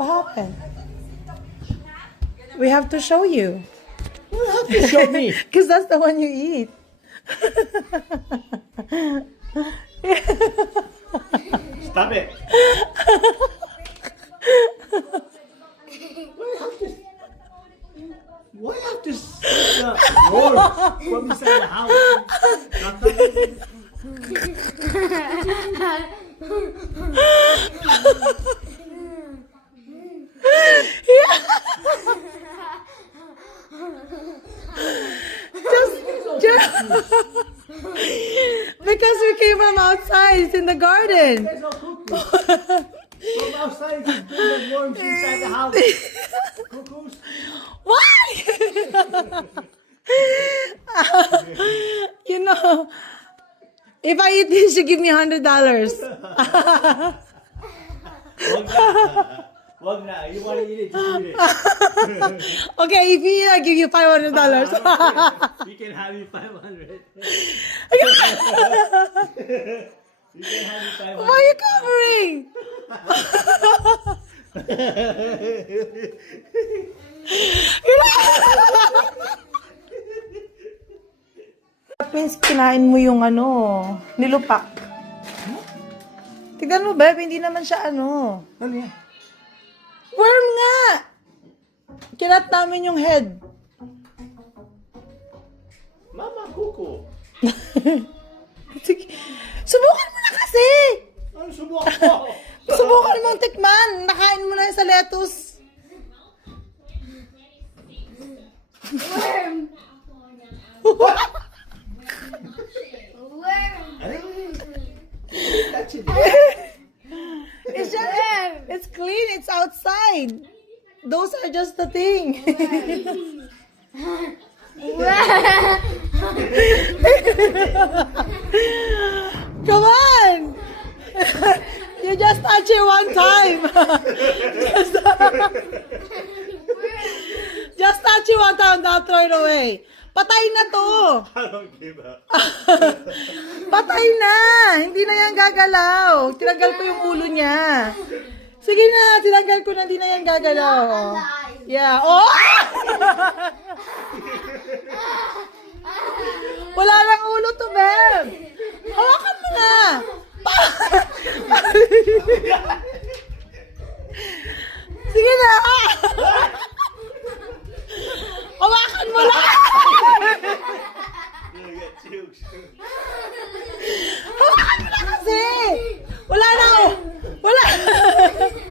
What happened? We have to show you. You have to show me. Because that's the one you eat. Stop it. Why you have to see the road from inside the house? Just because we came from outside, it's in the garden. There's no cuckoo. From outside, you bring the worms inside the house. Cuckoos. Why? You know, if I eat this, you give me $100. Wag na. Wag na. You want to eat it, just eat it. Okay, if you eat, I give you $500. You can have me 500. You can have me 500. Why are you covering? Pins, kinain mo yung nilupak. Tignan mo, babe, hindi naman siya Ano yan? Worm nga! Kinat namin yung head. Mama, kuko. Sige. Subukan mo na kasi! Ano subukan ko? Subukan mo tikman. Nakain mo na yung sa lettuce. Worm. Touch it. It's just, it's clean. It's outside. Those are just the thing. Come on! You just touch it one time. Just touch it one time, don't throw it away. Patay na to. I don't give up. Patay na. Hindi na yan gagalaw. Tinanggal ko yung ulo niya. Sige na, tinanggal ko na, hindi na yan gagalaw. Yeah. Oh! Wala lang ulo to, Beb. Hawakan mo na.